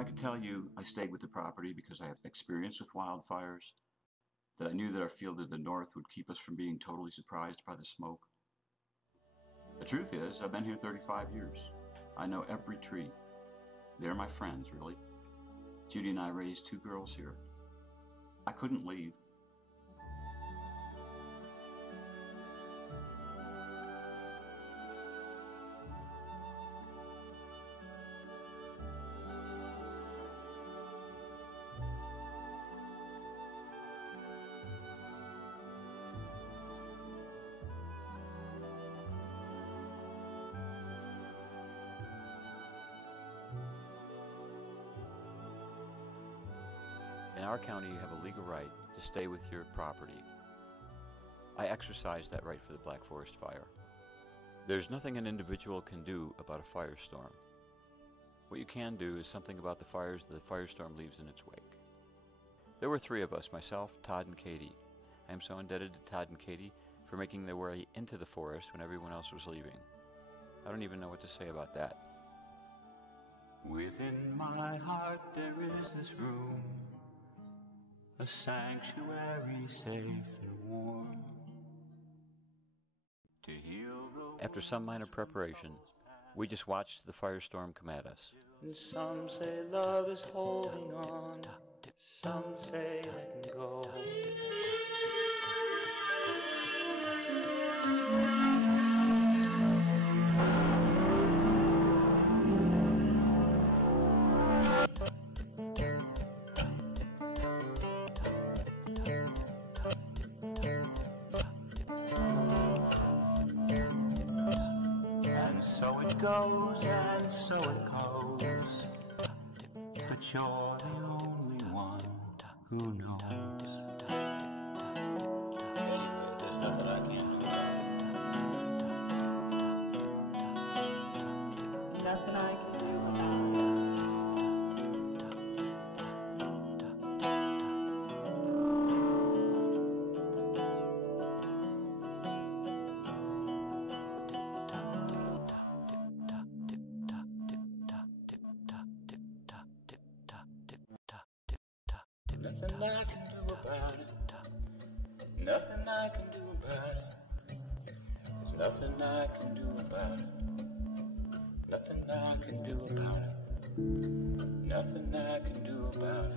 I could tell you I stayed with the property because I have experience with wildfires, that I knew that our field to the north would keep us from being totally surprised by the smoke. The truth is, I've been here 35 years. I know every tree. They're my friends, really. Judy and I raised 2 girls here. I couldn't leave. In our county, you have a legal right to stay with your property. I exercised that right for the Black Forest fire. There's nothing an individual can do about a firestorm. What you can do is something about the fires that the firestorm leaves in its wake. There were 3 of us, myself, Todd, and Katie. I am so indebted to Todd and Katie for making their way into the forest when everyone else was leaving. I don't even know what to say about that. Within my heart there is this room, a sanctuary safe and warm. To heal the After some minor preparation, we just watched the firestorm come at us. and some say love is holding on, some say letting go. And so it goes, and so it goes, but you're the only one who knows. There's nothing I can't do. Nothing I can do about it. Nothing I can do about it. Nothing I can do about it. There's nothing I can do about it. Nothing I can do about it. Nothing I can do about it.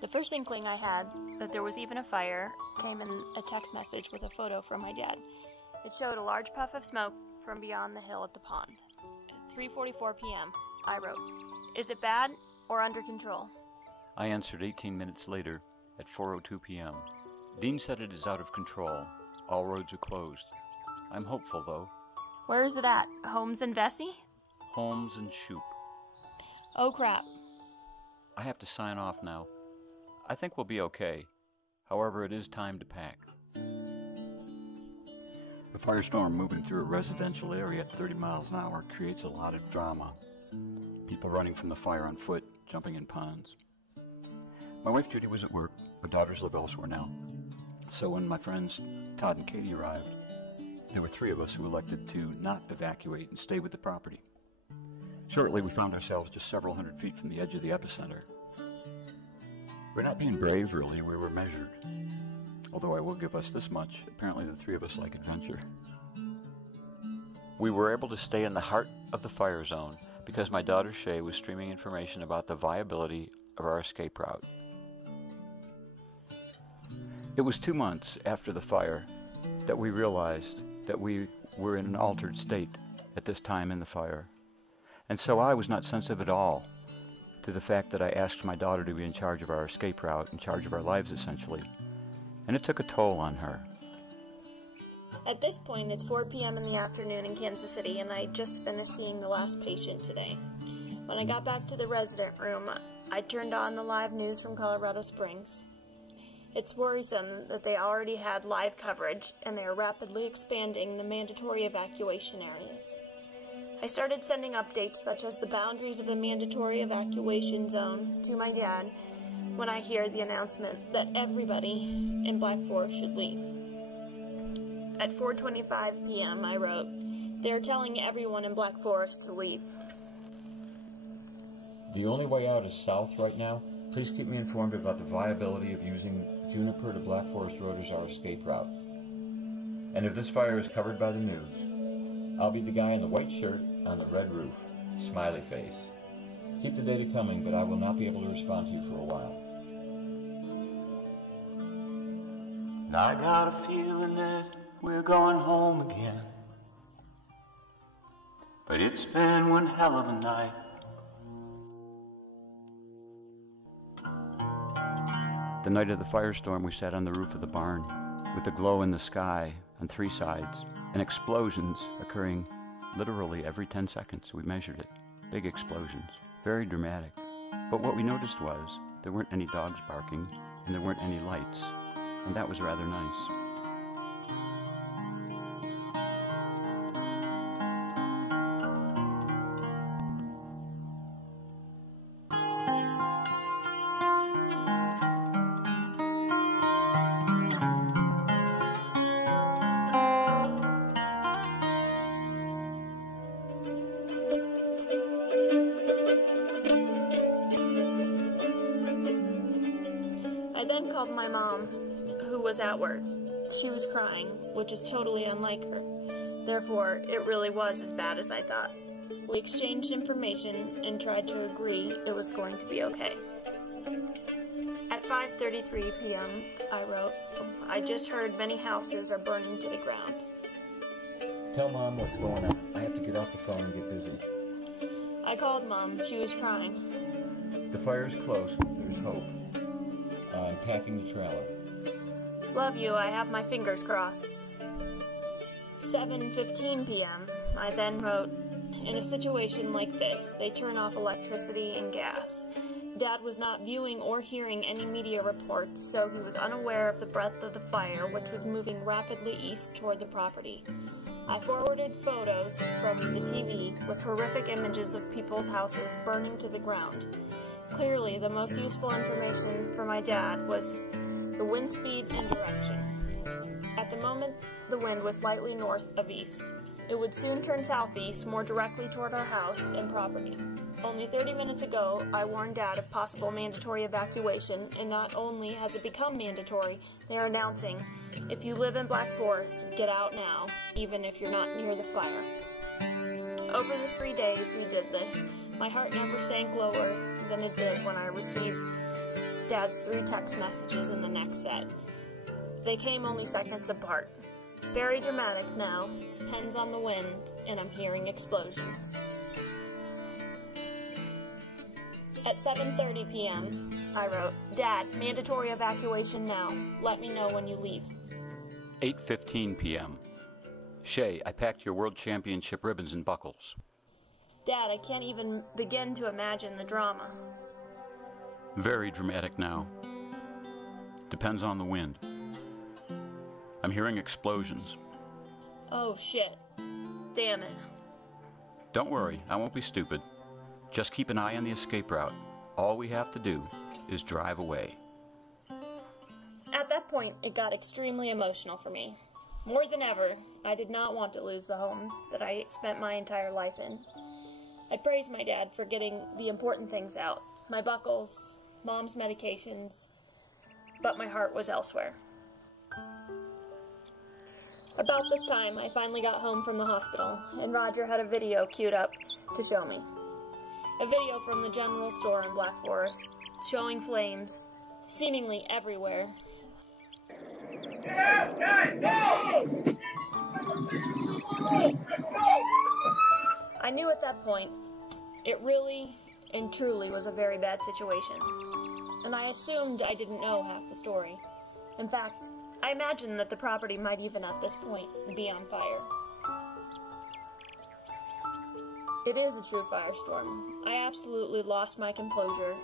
The first inkling I had that there was even a fire came in a text message with a photo from my dad. It showed a large puff of smoke from beyond the hill at the pond. At 3:44 p.m., I wrote, "Is it bad or under control?" I answered 18 minutes later at 4:02 p.m. Dean said it is out of control. All roads are closed. I'm hopeful, though. Where is it at? Holmes and Vesey? Holmes and Shoup. Oh crap. I have to sign off now. I think we'll be okay. However, it is time to pack. A firestorm moving through a residential area at 30 miles an hour creates a lot of drama. People running from the fire on foot, jumping in ponds. My wife Judy was at work. Her daughters live elsewhere now. So when my friends Todd and Katie arrived, there were 3 of us who elected to not evacuate and stay with the property. Shortly, we found ourselves just several hundred feet from the edge of the epicenter. We're not being brave, really. We were measured. Although I will give us this much. Apparently the three of us like adventure. We were able to stay in the heart of the fire zone because my daughter Shay was streaming information about the viability of our escape route. It was 2 months after the fire that we realized that we were in an altered state at this time in the fire. And so I was not sensitive at all to the fact that I asked my daughter to be in charge of our escape route, in charge of our lives essentially. And it took a toll on her. At this point, it's 4 p.m. in the afternoon in Kansas City, and I just finished seeing the last patient today. When I got back to the resident room, I turned on the live news from Colorado Springs. It's worrisome that they already had live coverage, and they are rapidly expanding the mandatory evacuation areas. I started sending updates such as the boundaries of the mandatory evacuation zone to my dad when I hear the announcement that everybody in Black Forest should leave. At 4:25 p.m., I wrote, "They're telling everyone in Black Forest to leave." The only way out is south right now. Please keep me informed about the viability of using Juniper to Black Forest Road as our escape route. And if this fire is covered by the news, I'll be the guy in the white shirt on the red roof. Smiley face. Keep the data coming, but I will not be able to respond to you for a while. I got a feeling that we're going home again, but it's been one hell of a night. The night of the firestorm, we sat on the roof of the barn with the glow in the sky on 3 sides and explosions occurring literally every 10 seconds. We measured it. Big explosions. Very dramatic. But what we noticed was there weren't any dogs barking and there weren't any lights, and that was rather nice. I then called my mom, who was at work. She was crying, which is totally unlike her. Therefore, it really was as bad as I thought. We exchanged information and tried to agree it was going to be okay. At 5:33 p.m., I wrote, "I just heard many houses are burning to the ground." Tell Mom what's going on. I have to get off the phone and get busy. I called Mom. She was crying. The fire's close, but there's hope. I'm packing the trailer. "Love you, I have my fingers crossed." 7:15 p.m., I then wrote, "In a situation like this, they turn off electricity and gas. Dad was not viewing or hearing any media reports, so he was unaware of the breadth of the fire, which was moving rapidly east toward the property. I forwarded photos from the TV with horrific images of people's houses burning to the ground. Clearly, the most useful information for my dad was the wind speed and direction. At the moment, the wind was slightly north of east. It would soon turn southeast, more directly toward our house and property. Only 30 minutes ago, I warned Dad of possible mandatory evacuation, and not only has it become mandatory, they are announcing, if you live in Black Forest, get out now, even if you're not near the fire." Over the 3 days we did this, my heart never sank lower than it did when I received Dad's 3 text messages in the next set. They came only seconds apart. Very dramatic now, pens on the wind, and I'm hearing explosions. At 7:30 p.m., I wrote, "Dad, mandatory evacuation now. Let me know when you leave." 8:15 p.m. Shay, I packed your World Championship ribbons and buckles. "Dad, I can't even begin to imagine the drama." Very dramatic now. Depends on the wind. I'm hearing explosions. "Oh shit. Damn it." Don't worry, I won't be stupid. Just keep an eye on the escape route. All we have to do is drive away. At that point, it got extremely emotional for me. More than ever, I did not want to lose the home that I spent my entire life in. I praised my dad for getting the important things out. My buckles, Mom's medications, but my heart was elsewhere. About this time, I finally got home from the hospital, and Roger had a video queued up to show me. A video from the general store in Black Forest, showing flames seemingly everywhere. I knew at that point it really and truly was a very bad situation, and I assumed I didn't know half the story. In fact, I imagined that the property might even at this point be on fire. It is a true firestorm. I absolutely lost my composure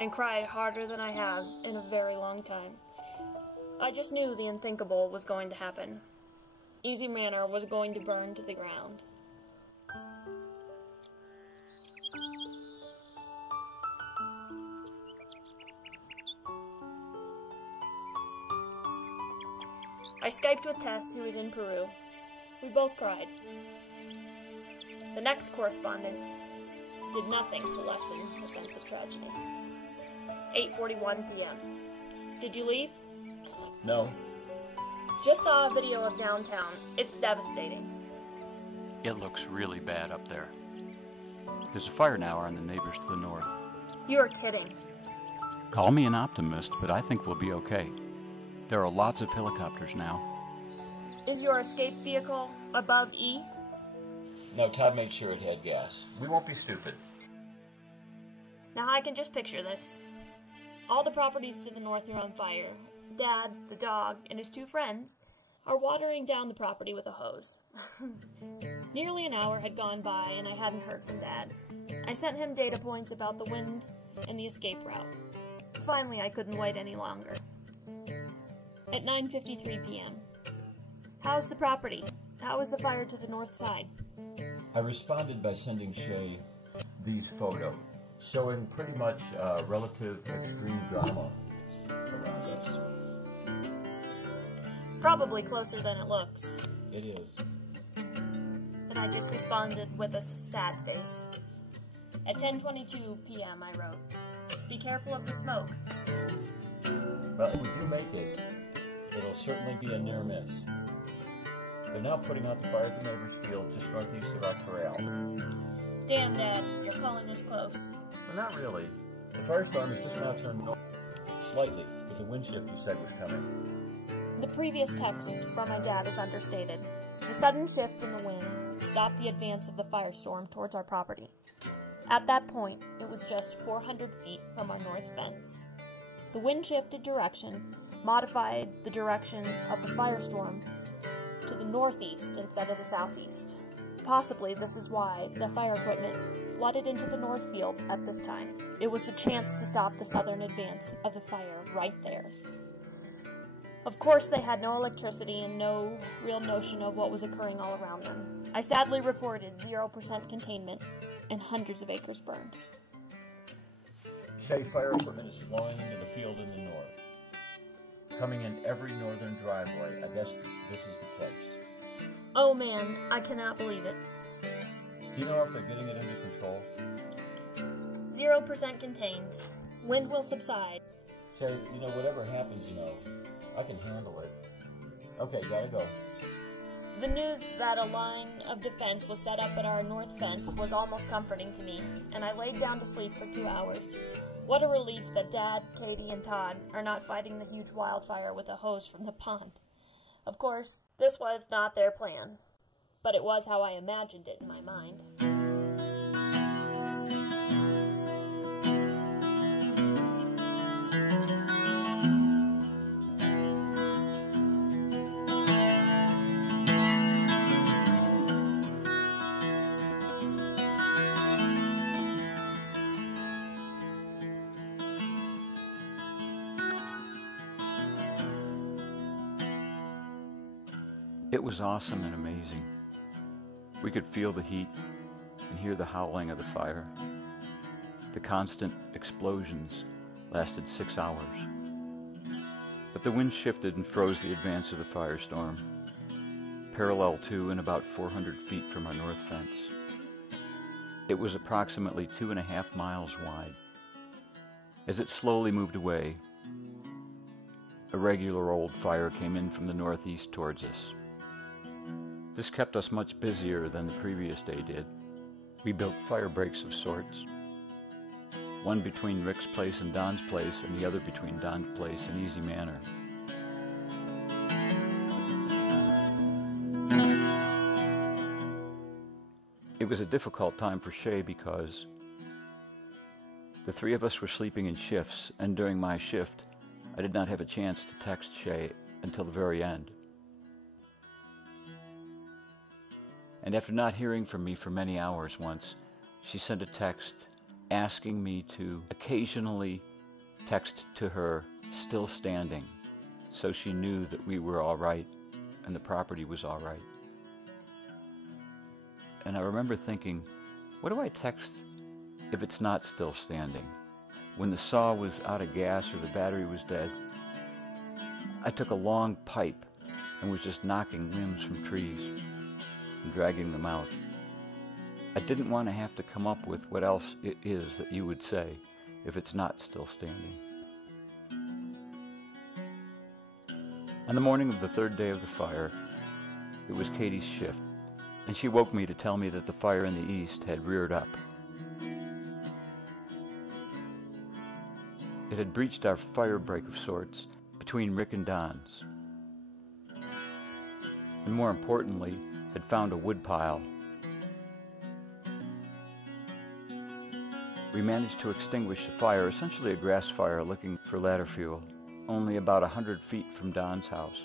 and cried harder than I have in a very long time. I just knew the unthinkable was going to happen. Easy Manor was going to burn to the ground. I Skyped with Tess, who was in Peru. We both cried. The next correspondence did nothing to lessen the sense of tragedy. 8:41 p.m. Did you leave? No. Just saw a video of downtown. It's devastating. It looks really bad up there. There's a fire now on the neighbors to the north. You are kidding. Call me an optimist, but I think we'll be okay. There are lots of helicopters now. Is your escape vehicle above E? No, Todd made sure it had gas. We won't be stupid. Now I can just picture this. All the properties to the north are on fire. Dad, the dog, and his two friends are watering down the property with a hose. Nearly an hour had gone by and I hadn't heard from Dad. I sent him data points about the wind and the escape route. Finally, I couldn't wait any longer. At 9:53 p.m. How's the property? How is the fire to the north side? I responded by sending Shay these photos, showing pretty much relative extreme drama around us. Probably closer than it looks. It is. And I just responded with a sad face. At 10:22 p.m. I wrote, "Be careful of the smoke." Well, if we do make it, it'll certainly be a near miss. They're now putting out the fire at the neighbor's field just northeast of our corral. Damn, Dad, you're calling us close. Well, not really. The firestorm has just now turned north slightly, with the wind shift you said was coming. The previous text from my dad is understated. The sudden shift in the wind stopped the advance of the firestorm towards our property. At that point, it was just 400 feet from our north fence. The wind shifted direction, modified the direction of the firestorm to the northeast instead of the southeast. Possibly this is why the fire equipment flooded into the north field at this time. It was the chance to stop the southern advance of the fire right there. Of course, they had no electricity and no real notion of what was occurring all around them. I sadly reported 0% containment and hundreds of acres burned. Shay, fire equipment is flowing into the field in the north, coming in every northern driveway. I guess this is the place. Oh man, I cannot believe it. Do you know if they're getting it under control? 0% contained. Wind will subside. Shay, whatever happens, I can handle it. Okay, gotta go. The news that a line of defense was set up at our north fence was almost comforting to me, and I laid down to sleep for 2 hours. What a relief that Dad, Katie, and Todd are not fighting the huge wildfire with a hose from the pond. Of course, this was not their plan, but it was how I imagined it in my mind. It was awesome and amazing. We could feel the heat and hear the howling of the fire. The constant explosions lasted 6 hours. But the wind shifted and froze the advance of the firestorm, parallel to and about 400 feet from our north fence. It was approximately 2.5 miles wide. As it slowly moved away, a regular old fire came in from the northeast towards us. This kept us much busier than the previous day did. We built fire breaks of sorts, one between Rick's place and Don's place, and the other between Don's place and Easy Manor. It was a difficult time for Shay because the three of us were sleeping in shifts, and during my shift, I did not have a chance to text Shay until the very end. And after not hearing from me for many hours once, she sent a text asking me to occasionally text to her still standing, so she knew that we were all right and the property was all right. And I remember thinking, what do I text if it's not still standing? When the saw was out of gas or the battery was dead, I took a long pipe and was just knocking limbs from trees and dragging them out. I didn't want to have to come up with what else it is that you would say if it's not still standing. On the morning of the third day of the fire, it was Katie's shift, and she woke me to tell me that the fire in the east had reared up. It had breached our fire break of sorts between Rick and Don's, and more importantly, had found a wood pile. We managed to extinguish the fire, essentially a grass fire looking for ladder fuel, only about 100 feet from Don's house.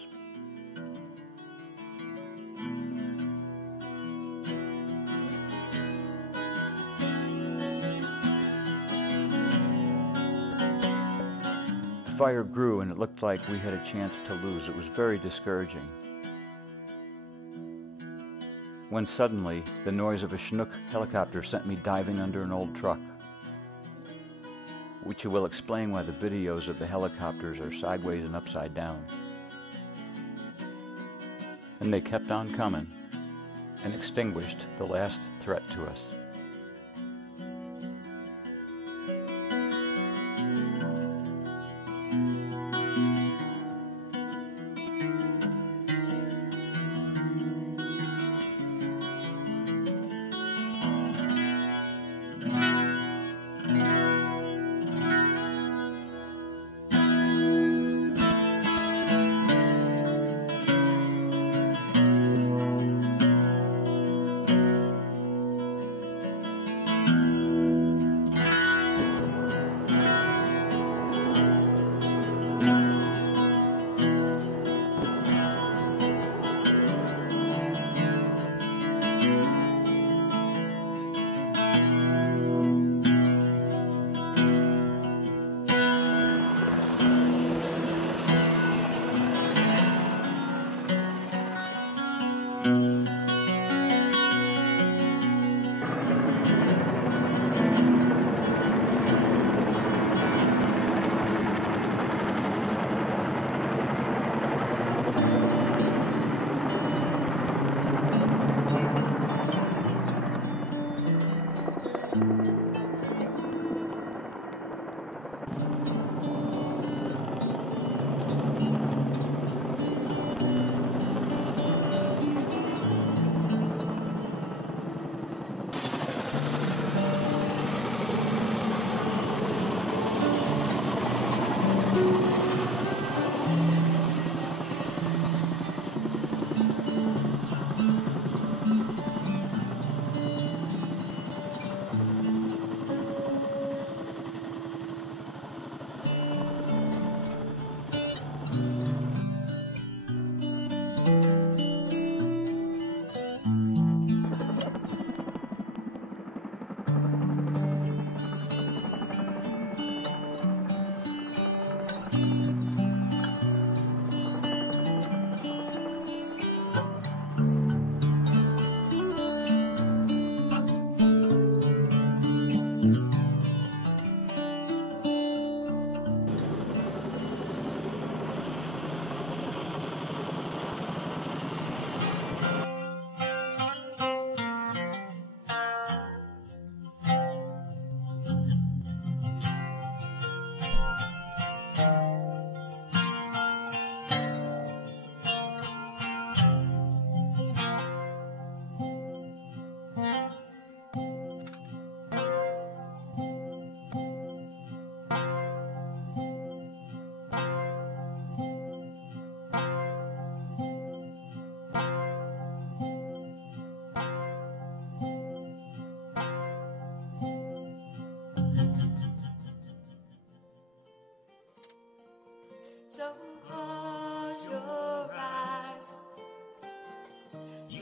The fire grew and it looked like we had a chance to lose. It was very discouraging. When suddenly, the noise of a Chinook helicopter sent me diving under an old truck, which will explain why the videos of the helicopters are sideways and upside down. And they kept on coming and extinguished the last threat to us.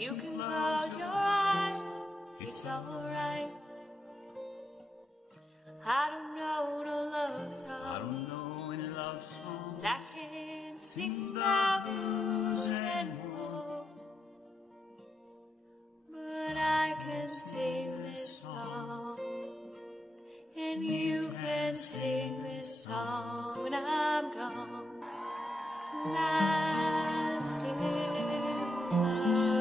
You can close your eyes, it's alright. I don't know no love song. I don't know any love song. I can't sing the blues anymore. But I can sing this song. And you can sing this song when I'm gone. And I still love you.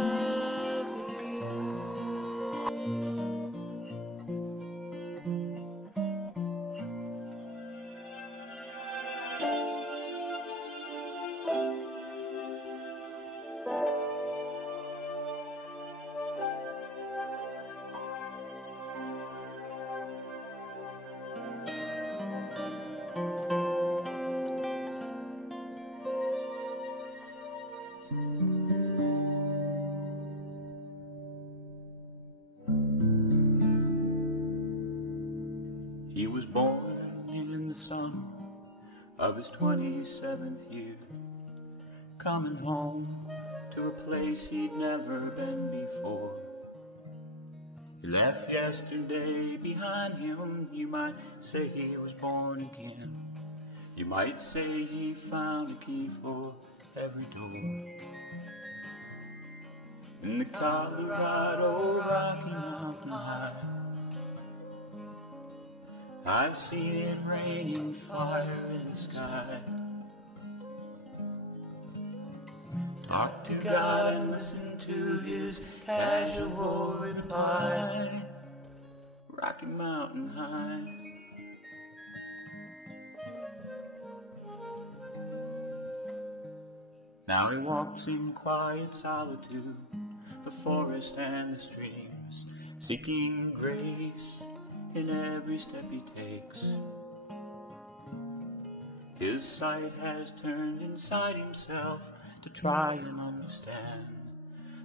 He was born in the summer of his 27th year, coming home to a place he'd never been before. He left yesterday behind him. You might say he was born again. You might say he found a key for every door. In the Colorado Rocky Mountain High, I've seen it raining fire in the sky. Talk to God and listen to his casual reply. Rocky Mountain High. Now he walks in quiet solitude, the forest and the streams, seeking grace in every step he takes. His sight has turned inside himself to try and understand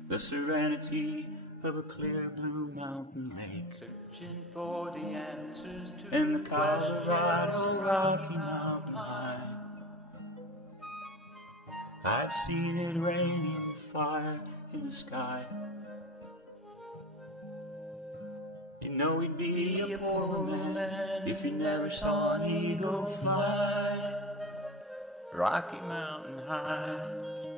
the serenity of a clear blue mountain lake, searching for the answers to in the Colorado Rocky Mountain High. I've seen it raining fire in the sky. You know he'd be a poor man if he never saw an eagle fly. Rocky Mountain High.